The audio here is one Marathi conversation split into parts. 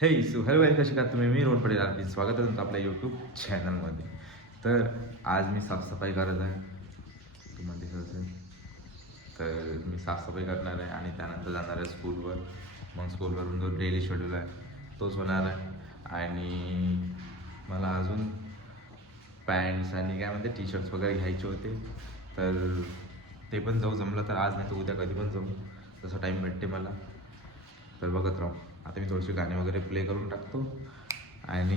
हे सो हॅलो गाईज, कसे का तुम्ही? मी रोड पडेल आरपी, स्वागत आहे तुमचं आपल्या यूट्यूब चॅनलमध्ये. तर आज मी साफसफाई करत आहे, तुम्हाला दिसत असेल. तर मी साफसफाई करणार आहे आणि त्यानंतर जाणार आहे स्कूलवर. मग स्कूलवरून जो डेली शेड्यूल आहे तोच होणार आहे. आणि मला अजून पॅन्ट्स आणि काय म्हणते टी शर्ट्स वगैरे घ्यायचे होते, तर ते पण जाऊ, जमलं तर आज, नाही तर उद्या कधी पण जाऊ, जसं टाईम भेटते मला. तर बघत राहू. आता मी थोडेसे गाणे वगैरे प्ले करून टाकतो आणि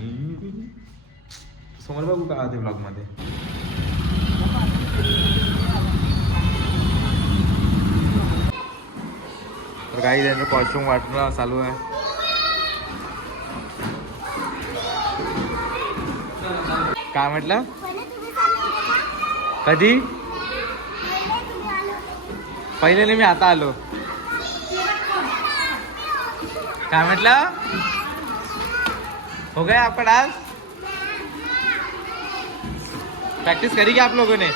समोर बघू का ते ब्लॉगमध्ये. तर काही त्यांचं कॉस्ट्युम वाटणं चालू आहे. काय म्हटलं? कधी? पहिले नाही, मी आता आलो. काय म्हटलं? हो गया आपका डांस? प्रैक्टिस करी क्या आप लोगों ने?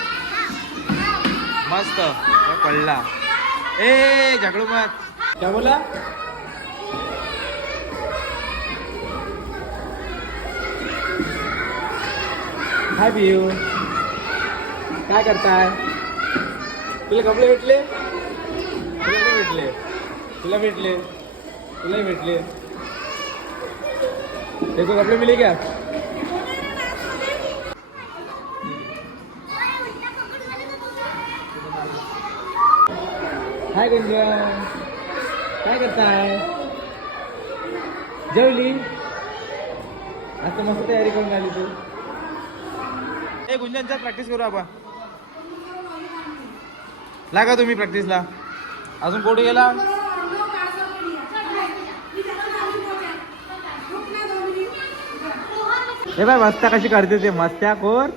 मस्त पडला. ए झगड़ो मत. क्या बोला? हाय बियू, काय करताय? तुला कपडे भेटले? तुला भेटले? तुला भेटले? तुला भेटले? देखो कपड़े मिले क्या? हाय गुंजन, काय करताय? जेवली? आता मस्त तयारी करून आली तू. ए गुंजन, चल प्रॅक्टिस करू आपण. लागा तुम्ही प्रॅक्टिसला. अजून कोठे गेला? हे बाय, मस्त्या कशी करते ते. मस्त्या कोर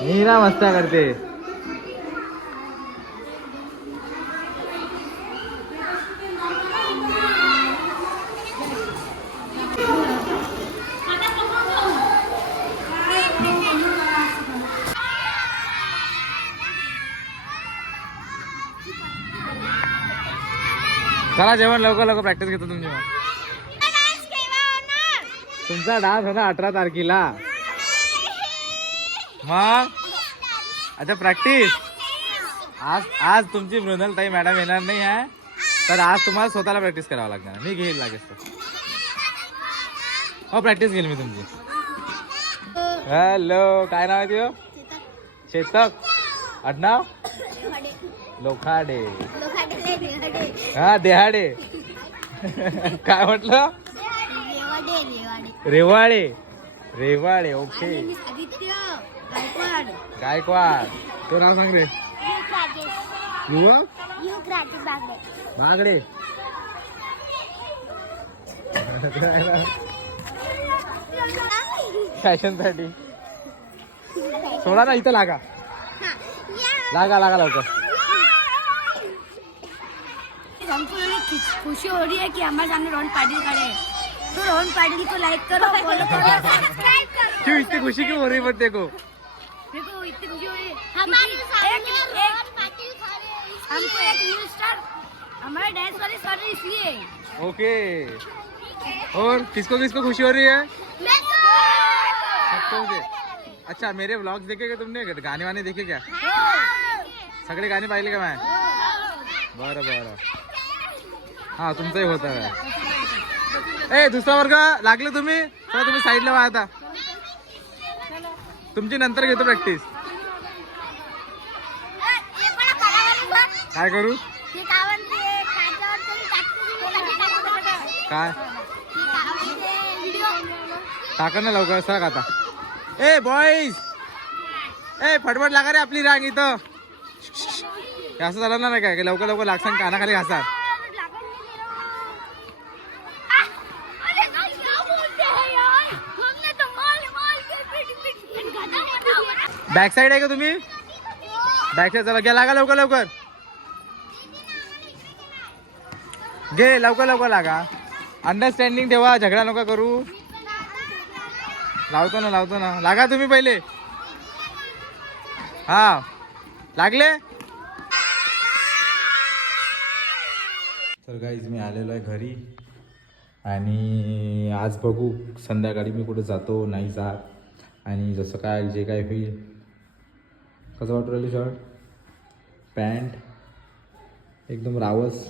मीरा मस्त्या करते. चला जेवण लवकर लवकर, प्रॅक्टिस घेतो तुमची. तुमचा डान्स होणार 18 तारखेला. मग अच्छा प्रॅक्टिस. आज तुमची मृणाल ताई मॅडम येणार नाही आहे, तर आज तुम्हाला स्वतःला प्रॅक्टिस करावं लागणार. मी घेईल लागेल तर. हो प्रॅक्टिस घेईल मी तुमची. हॅलो, काय नाव आहे तुझं? चेतक. आडनाव? लोखाडे. हा देहाडे. काय म्हटलं? रेवाडे. रेवाडे, ओके. गायकवाड. तो नाव सांग रे. बागडे. फॅशन साठी सोडा ना, इथं लागा लागा लागा लवकर. हमको खुशी हो रही है कि हमारे सामने रोहन पाटिल खड़े हैं, तो रोहन पाटिल को लाइक करो, फॉलो करो, सब्सक्राइब करो. क्यों इतनी खुशी क्यों हो रही है बर्थडे को? देखो इतनी खुशी हो रही है हमारे सामने रोहन पाटिल खड़े हैं. हमको एक न्यू स्टार हमारे डांस वाले सर ने इसलिए. ओके. और किसको किसको खुशी हो रही है? सबको. अच्छा, मेरे व्लॉग्स देखे क्या तुमने? गाने वाने देखे क्या? सगळे गाणे पाहिले का? मैं बरं बरं. हा तुमचंही होत आहे. ए दुसरा वर्ग लागले तुम्ही? चला तुम्ही साईडला व्हा आता. तुमची नंतर घेतो प्रॅक्टिस. काय करू? काय टाका ना लवकर, सर आता. ए बॉईज, ए फटफट लागा रे आपली रांग इथं. असं चालणार नाही काय? लवकर लवकर लागसान, कानाखाली घासा. बॅक साईड आहे का तुम्ही? Back side. चला घ्या, लागा लवकर लवकर. घे लवकर लवकर लागा. अंडरस्टँडिंग ठेवा, झगडा नका करू. लावतो ना लागा तुम्ही पहिले. हा लागले. तर तर गाईज मी आलेलो आहे घरी आणि आज बघू संध्याकाळी मी कुठे जातो नाही जात आणि जसं काय जे काय होईल. कसं वाटू राहिली शर्ट पॅन्ट एकदम रावस.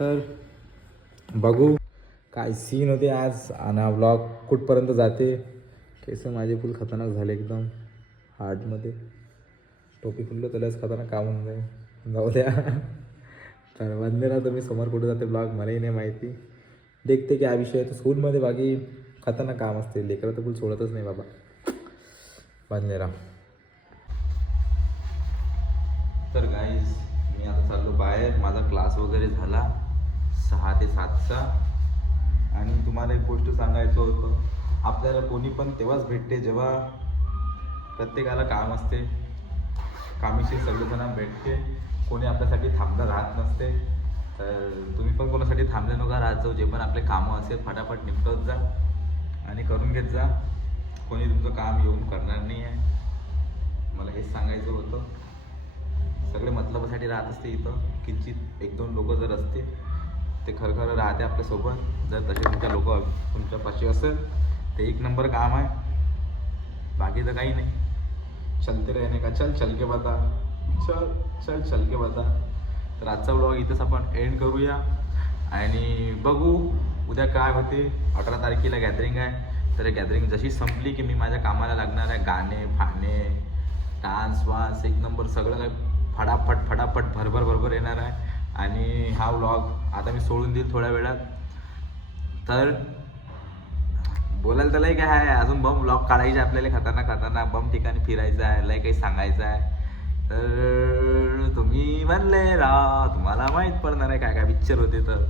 तर बघू काय सीन होते आज आणि व्लॉग कुठपर्यंत जाते. केस माझे फुल खतरनाक झाले एकदम हार्डमध्ये. टोपी फुललं त्यालाच खतरनाक काम होऊन जाईल. जाऊ द्या. तर वंदेला तर मी समोर कुठे जाते ब्लॉग मलाही नाही माहिती. देखते की हा विषय तर स्कूलमध्ये बाकी खतरनाक काम असते. लेकरं तर फुल सोडतच नाही बाबा. वंदेला. तर गाईज मी आता चाललो बाहेर. माझा क्लास वगैरे झाला 6 ते 7चा. आणि तुम्हाला एक गोष्ट सांगायचं होतं, आपल्याला कोणी पण तेव्हाच भेटते जेव्हा प्रत्येकाला काम असते. कामीशी सगळेजण भेटते. कोणी आपल्यासाठी थांबलं राहत नसते. तर तुम्ही पण कोणासाठी थांबले नका राहत जाऊ. जे पण आपले कामं असेल फटाफट निपटत जा आणि करून घेत जा. कोणी तुमचं काम येऊन करणार नाही आहे. मला हेच सांगायचं होतं. सगळे मतलबासाठी राहत असते इथं. किंचित 1-2 लोक जर असते ते खरं राहते आपल्यासोबत. जर तसे तुमच्या लोक तुमच्यापाशी असेल ते 1 नंबर काम आहे. बाकी तर काही नाही. चलते रहने का चल के बता. चल के बता. तर आजचा व्लॉग इथंच आपण एंड करूया आणि बघू उद्या काय होते. 18 तारखेला गॅदरिंग आहे. तर गॅदरिंग जशी संपली की मी माझ्या कामाला लागणार आहे. गाणे फाणे डान्स वान्स 1 नंबर सगळं काही फटाफट भरभर येणार आहे. आणि हा व्लॉग आता मी सोडून देईल थोड्या वेळात. तर बोलायला तर लय काय आहे अजून. बम व्लॉग काढायचे आपल्याला खतरनाक बम ठिकाणी फिरायचं आहे. लय काही सांगायचं आहे. तर तुम्ही म्हणले राहा तुम्हाला माहीत पडणार आहे काय पिक्चर होते. तर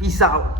पीस आउट.